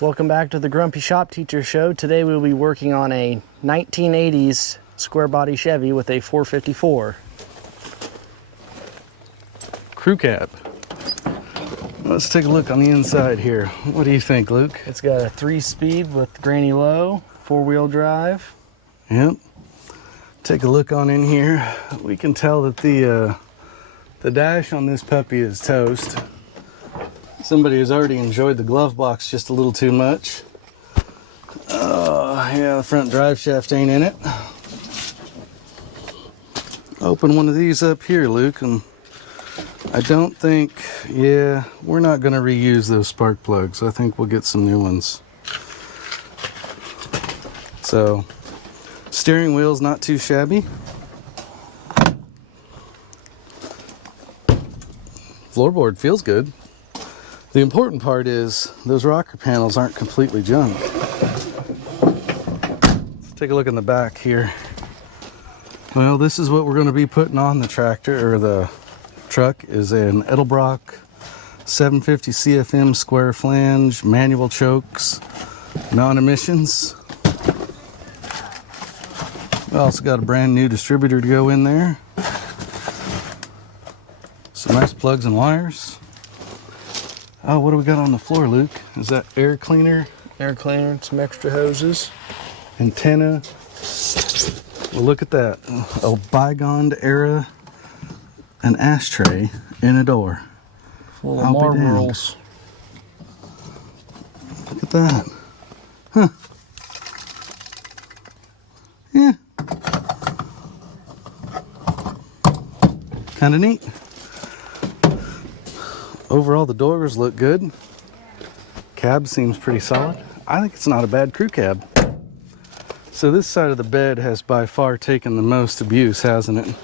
Welcome back to the Grumpy Shop Teacher Show. Today we'll be working on a 1980s square body Chevy with a 454. Crew cab. Let's take a look on the inside here. What do you think, Luke? It's got a 3-speed with granny low, 4-wheel drive. Yep. Take a look on in here. We can tell that the dash on this puppy is toast. Somebody has already enjoyed the glove box just a little too much. Yeah, the front drive shaft ain't in it. Open one of these up here, Luke, and I don't think, yeah, we're not going to reuse those spark plugs. I think we'll get some new ones. So, steering wheel's not too shabby. Floorboard feels good. The important part is those rocker panels aren't completely junk. Let's take a look in the back here. Well, this is what we're going to be putting on the tractor, or the truck, is an Edelbrock 750 CFM square flange, manual chokes, non-emissions. We also got a brand new distributor to go in there. Some nice plugs and wires. Oh, what do we got on the floor, Luke? Is that air cleaner? Air cleaner, some extra hoses. Antenna. Well, look at that. A bygone era, an ashtray in a door. Full of marbles. Look at that. Huh. Yeah. Kind of neat. Overall, the doors look good. Cab seems pretty solid. I think it's not a bad crew cab. So this side of the bed has by far taken the most abuse, hasn't it?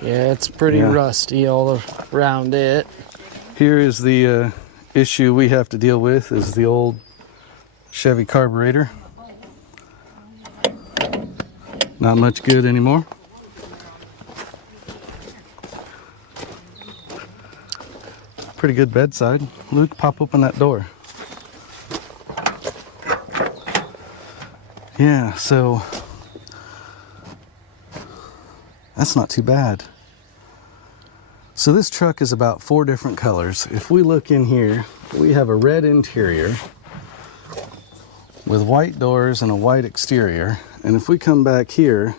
Yeah, it's pretty rusty all around it. Here is the issue we have to deal with, is the old Chevy carburetor. Not much good anymore. Pretty good bedside. Luke, pop open that door. Yeah, so that's not too bad. So this truck is about 4 different colors. If we look in here, we have a red interior with white doors and a white exterior. And if we come back here,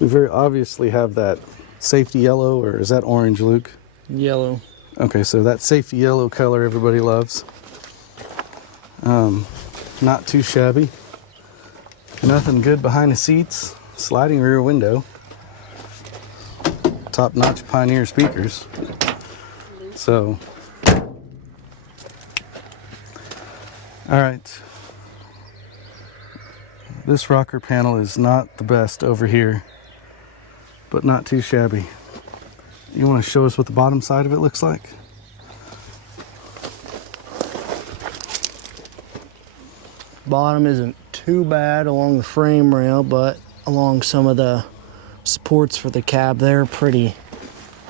we very obviously have that safety yellow, or is that orange, Luke? Yellow. Okay, so that safety yellow color everybody loves. Not too shabby. Nothing good behind the seats. Sliding rear window. Top-notch Pioneer speakers. So, all right. This rocker panel is not the best over here, but not too shabby. You want to show us what the bottom side of it looks like? Bottom isn't too bad along the frame rail, but along some of the supports for the cab, they're pretty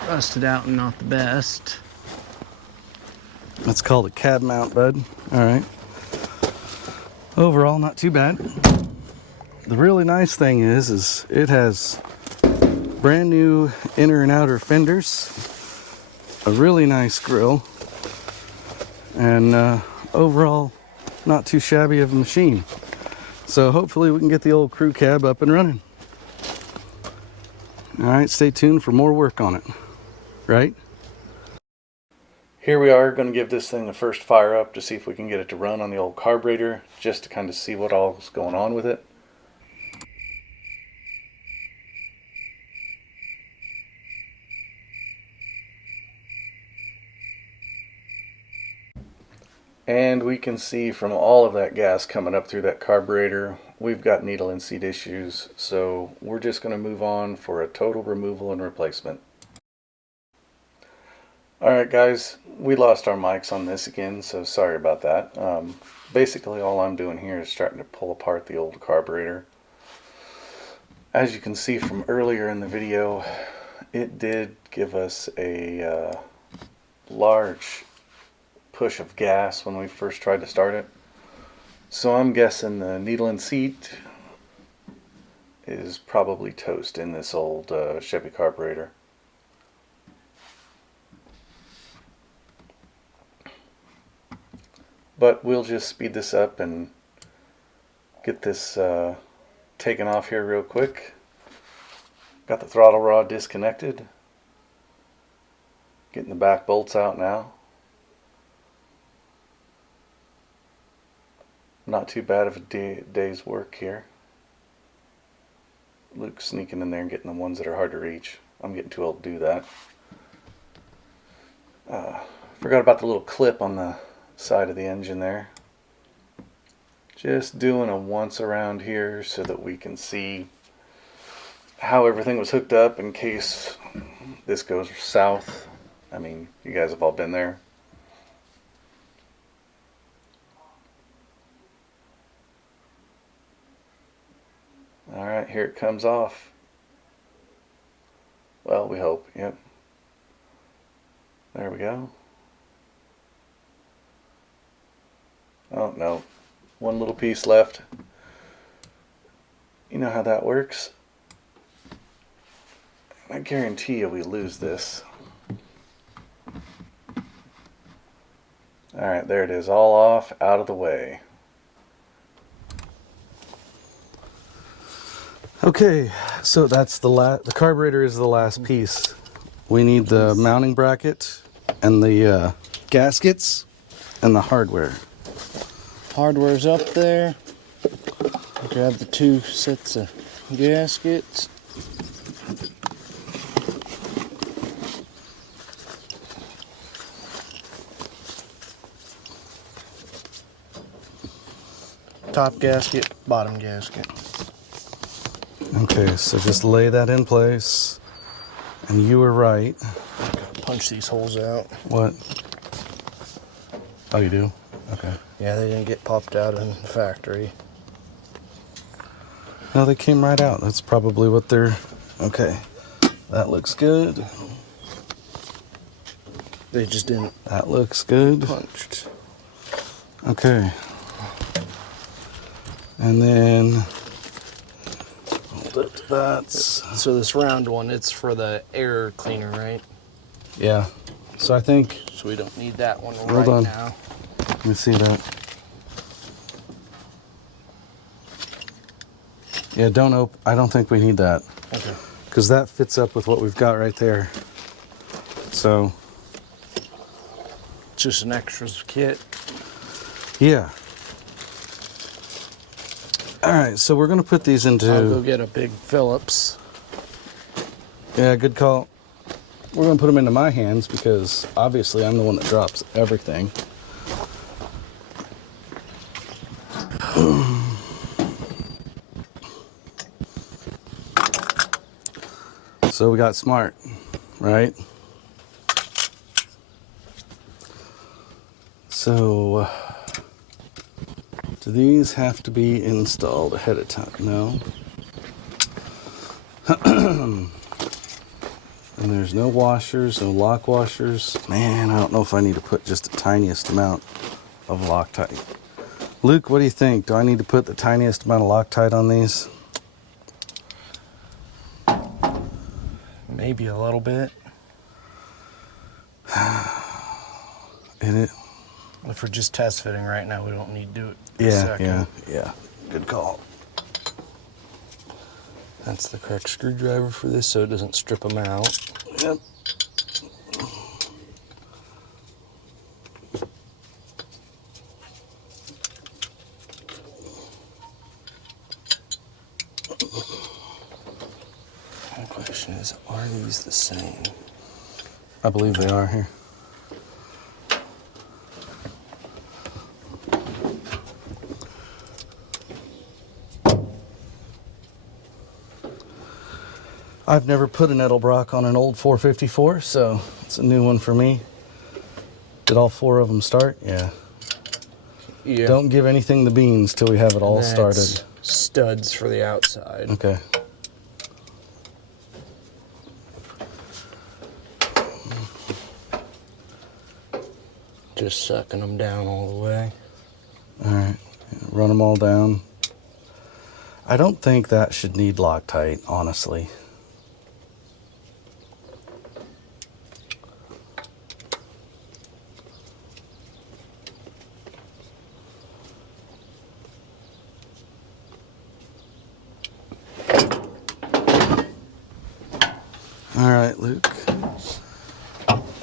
rusted out and not the best. That's called a cab mount, bud. All right. Overall, not too bad. The really nice thing is it has brand new inner and outer fenders, a really nice grille, and overall not too shabby of a machine. So hopefully we can get the old crew cab up and running. All right, stay tuned for more work on it, right? Here we are going to give this thing a first fire up to see if we can get it to run on the old carburetor, just to kind of see what all's going on with it. And we can see from all of that gas coming up through that carburetor, we've got needle and seat issues, so we're just going to move on for a total removal and replacement. Alright guys, we lost our mics on this again, so sorry about that. Basically all I'm doing here is starting to pull apart the old carburetor. As you can see from earlier in the video, it did give us a large push of gas when we first tried to start it. So I'm guessing the needle and seat is probably toast in this old Chevy carburetor. But we'll just speed this up and get this taken off here real quick. Got the throttle rod disconnected. Getting the back bolts out now. Not too bad of a day's work here. Luke's sneaking in there and getting the ones that are hard to reach. I'm getting too old to do that. Forgot about the little clip on the side of the engine there. Just doing a once around here so that we can see how everything was hooked up in case this goes south. I mean, you guys have all been there. Alright, here it comes off. Well, we hope. Yep. There we go. Oh, no. One little piece left. You know how that works. I guarantee you we lose this. Alright, there it is. All off, out of the way. Okay, so that's the carburetor is the last piece. We need the mounting bracket and the gaskets and the hardware. Hardware's up there. Grab the 2 sets of gaskets. Top gasket, bottom gasket. Okay, so just lay that in place. And you were right. Punch these holes out. What? Oh, you do? Okay. Yeah, they didn't get popped out in the factory. No, they came right out. That's probably what they're... Okay. That looks good. They just didn't. That looks good. Punched. Okay. And then... That's... So this round one, it's for the air cleaner, right? Yeah. So I think... So we don't need that one Hold on. now. Let me see that. Yeah, I don't think we need that. Okay. Because that fits up with what we've got right there. So... Just an extras kit. Yeah. Alright, so we're going to put these into... I'll go get a big Phillips. Yeah, good call. We're going to put them into my hands because obviously I'm the one that drops everything. So we got smart, right? So, do these have to be installed ahead of time? No. And there's no washers, no lock washers. Man, I don't know if I need to put just the tiniest amount of Loctite. Luke, what do you think? Do I need to put the tiniest amount of Loctite on these? Maybe a little bit. In it? If we're just test fitting right now, we don't need to do it. Yeah. Good call. That's the correct screwdriver for this, so it doesn't strip them out. Yep. The question is, are these the same? I believe they are here. I've never put an Edelbrock on an old 454, so it's a new one for me. Did all 4 of them start? Yeah. Yeah. Don't give anything the beans till we have it all started. Studs for the outside. Okay. Just sucking them down all the way. All right. Run them all down. I don't think that should need Loctite, honestly. All right, Luke.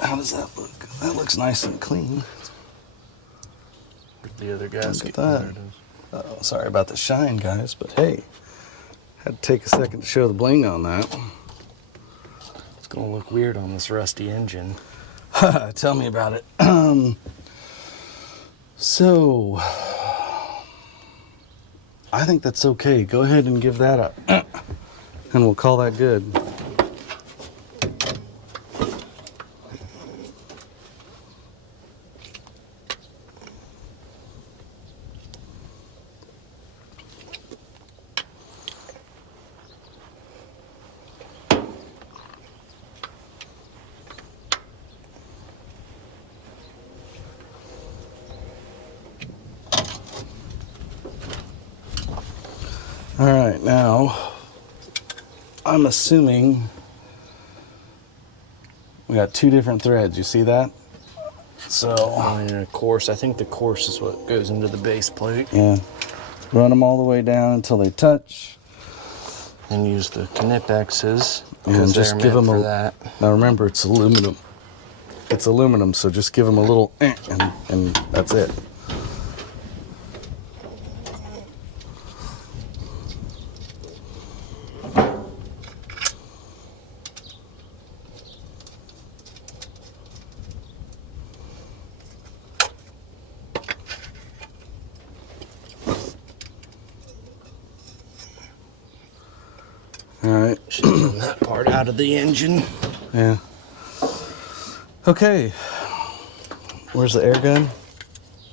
How does that look? That looks nice and clean. The other gasket. Look at that. Uh-oh, sorry about the shine, guys, but hey, had to take a second to show the bling on that. It's gonna look weird on this rusty engine. Tell me about it. So, I think that's okay. Go ahead and give that up, and we'll call that good. All right, now I'm assuming we got two different threads. You see that? So, And of course, I think the course is what goes into the base plate. yeah, run them all the way down until they touch. And use the Knipexes. And just give them for a. that. Now remember, it's aluminum. It's aluminum, so just give them a little, and that's it. All right. Should have done that part out of the engine. Yeah. Okay. Where's the air gun?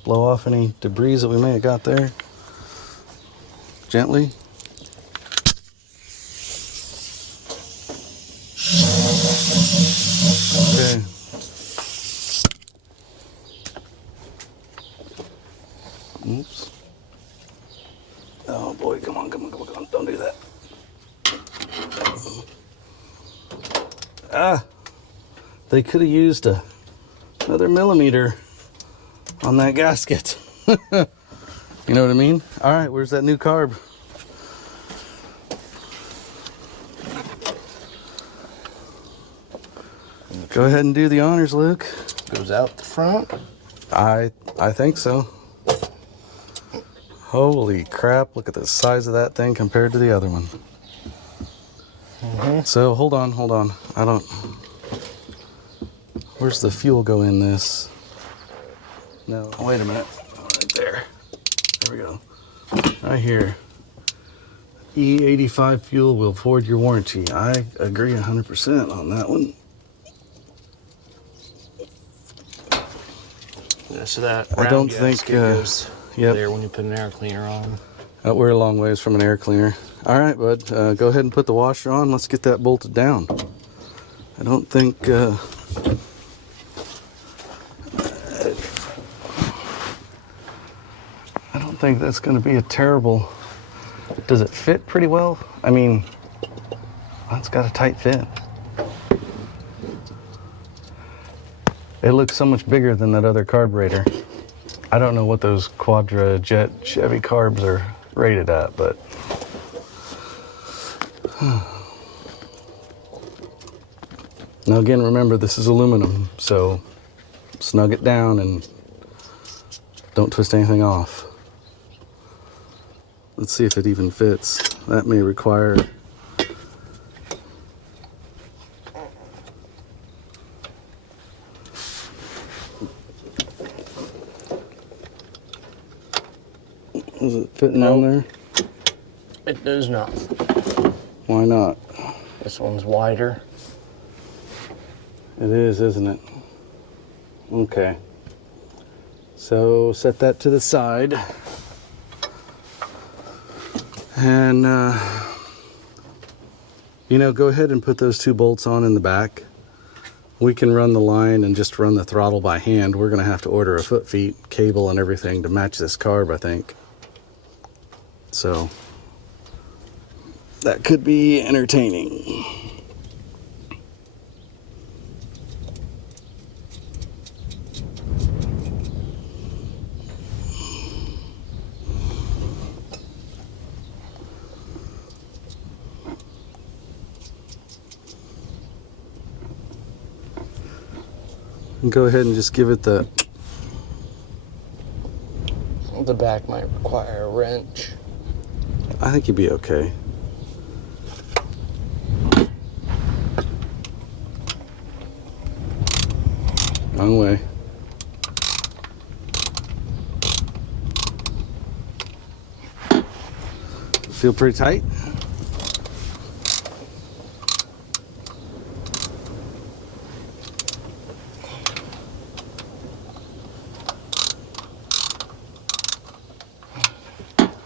Blow off any debris that we may have got there. Gently. Okay. Oops. Oh boy, come on, come on, come on, come on. Don't do that. Ah, they could have used another millimeter on that gasket. You know what I mean? All right, where's that new carb? Go ahead and do the honors, Luke. Goes out the front. I think so. Holy crap, look at the size of that thing compared to the other one. So hold on. I don't. Where's the fuel go in this? No. Oh, wait a minute. Right there. There we go. Right here. E85 fuel will void your warranty. I agree 100% on that one. Yeah, so that I don't think, gasket goes yep. there when you put an air cleaner on. We're a long ways from an air cleaner. All right, bud. Go ahead and put the washer on. Let's get that bolted down. I don't think. I don't think that's going to be a terrible. Does it fit pretty well? I mean, it's got a tight fit. It looks so much bigger than that other carburetor. I don't know what those Quadra Jet Chevy carbs are rated at, but now again, remember this is aluminum, so snug it down and don't twist anything off. Let's see if it even fits. That may require is it fitting down there? It does not. Why not? This one's wider. It is, isn't it? Okay. So set that to the side. And, go ahead and put those two bolts on in the back. We can run the line and just run the throttle by hand. We're going to have to order a foot feet, cable, and everything to match this carb, I think. So that could be entertaining. Go ahead and just give it the... The back might require a wrench. I think you'd be okay. Wrong way. Feel pretty tight?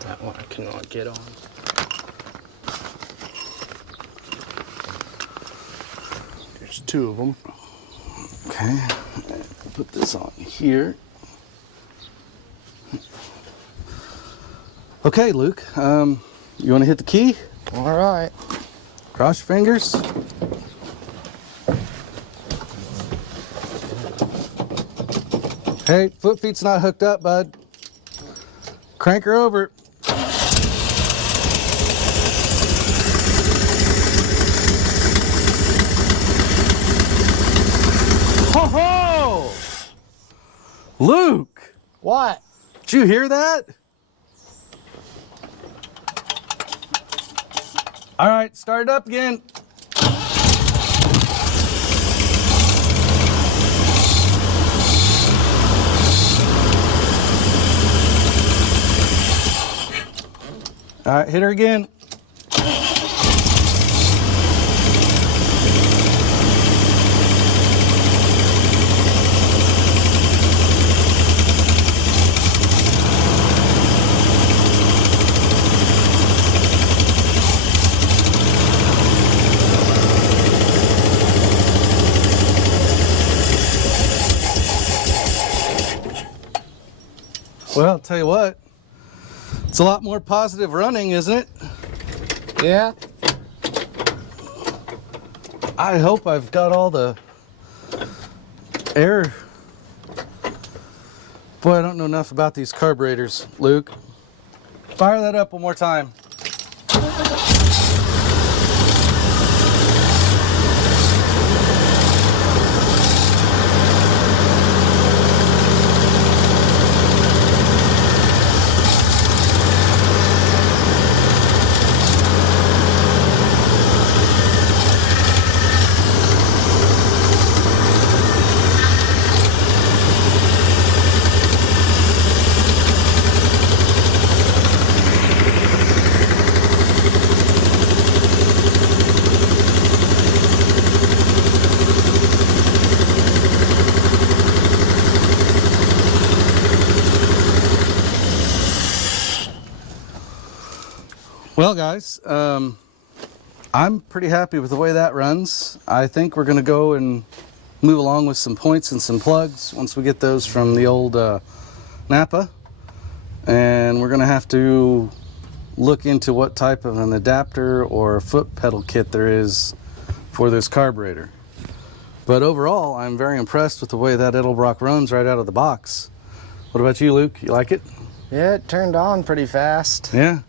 That one I cannot get on. There's two of them. Okay, put this on here. Okay, Luke, you want to hit the key? All right. Cross your fingers. Hey, foot feet's not hooked up, bud. Crank her over. Ho ho! Luke! What? Did you hear that? All right, start it up again. All right, hit her again. Well, I'll tell you what, it's a lot more positive running, isn't it? Yeah. I hope I've got all the air. Boy, I don't know enough about these carburetors, Luke. Fire that up one more time. Well, guys, I'm pretty happy with the way that runs. I think we're going to go and move along with some points and some plugs once we get those from the old Napa. And we're going to have to look into what type of an adapter or foot pedal kit there is for this carburetor. But overall, I'm very impressed with the way that Edelbrock runs right out of the box. What about you, Luke? You like it? Yeah, it turned on pretty fast. Yeah.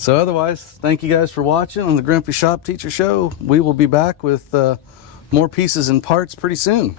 So otherwise, thank you guys for watching on the Grumpy Shop Teacher Show. We will be back with more pieces and parts pretty soon.